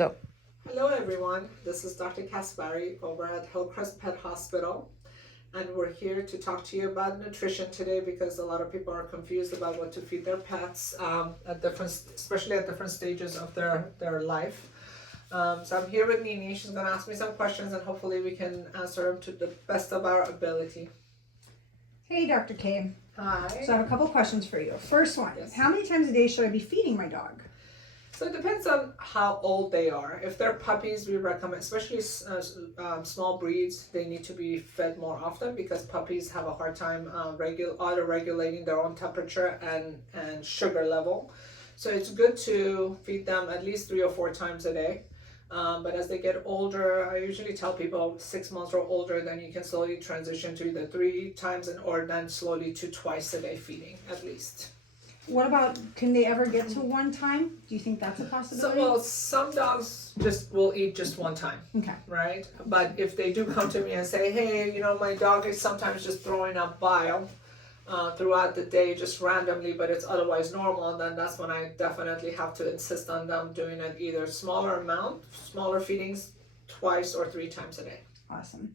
So, Hello everyone, this is Dr. Kaspari over at Hillcrest Pet Hospital, and we're here to talk to you about nutrition today because a lot of people are confused about what to feed their pets at different, especially at different stages of their life. So I'm here with Nini. She's going to ask me some questions and hopefully we can answer them to the best of our ability. Hey, Dr. K. Hi. So I have a couple questions for you. First one, Yes. How many times a day should I be feeding my dog? So it depends on how old they are. If they're puppies, we recommend, especially small breeds, they need to be fed more often because puppies have a hard time auto-regulating their own temperature and sugar level. So it's good to feed them at least 3 or 4 times a day. But as they get older, I usually tell people 6 months or older, then you can slowly transition to either 3 times or then slowly to twice a day feeding at least. What about, can they ever get to 1 time? Do you think that's a So, possibility? well, some dogs just will eat just 1 time, Okay. right? But if they do come to me and say, hey, my dog is sometimes just throwing up bile throughout the day just randomly, but it's otherwise normal, then that's when I definitely have to insist on them doing it either smaller feedings 2 or 3 times a day. Awesome.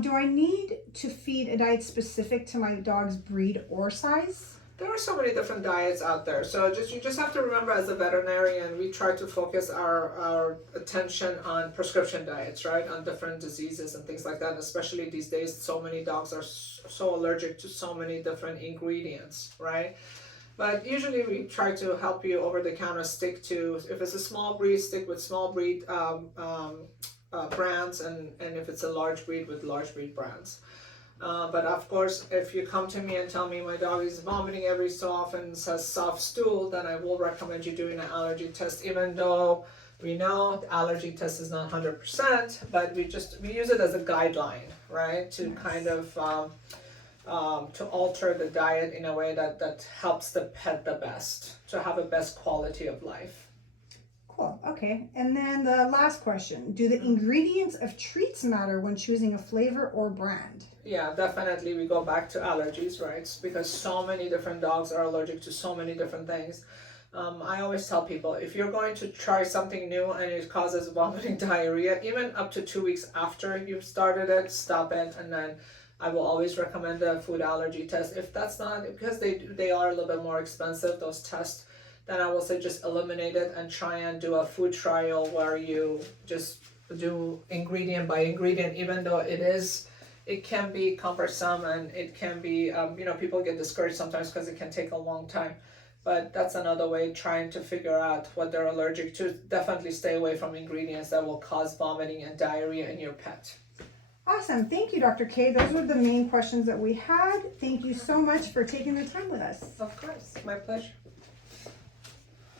Do I need to feed a diet specific to my dog's breed or size? There are so many different diets out there. So you just have to remember, as a veterinarian, we try to focus our attention on prescription diets, right? On different diseases and things like that. And especially these days, so many dogs are so allergic to so many different ingredients, right? But usually we try to help you over the counter stick to, if it's a small breed, stick with small breed brands, and if it's a large breed, with large breed brands. But of course, if you come to me and tell me my dog is vomiting every so often and says soft stool, then I will recommend you doing an allergy test, even though we know the allergy test is not 100%, but we use it as a guideline, right? To kind of to alter the diet in a way that helps the pet the best, to have a best quality of life. Cool. Okay. And then the last question, do the ingredients of treats matter when choosing a flavor or brand? Yeah, definitely. We go back to allergies, right? Because so many different dogs are allergic to so many different things. I always tell people, if you're going to try something new and it causes vomiting, diarrhea, even up to 2 weeks after you've started it, stop it. And then I will always recommend a food allergy test. If that's not, because they are a little bit more expensive, those tests, then I will say just eliminate it and try and do a food trial where you just do ingredient by ingredient, even though it can be cumbersome and it can be, people get discouraged sometimes because it can take a long time. But that's another way, trying to figure out what they're allergic to. Definitely stay away from ingredients that will cause vomiting and diarrhea in your pet. Awesome. Thank you, Dr. K. Those were the main questions that we had. Thank you so much for taking the time with us. Of course, my pleasure.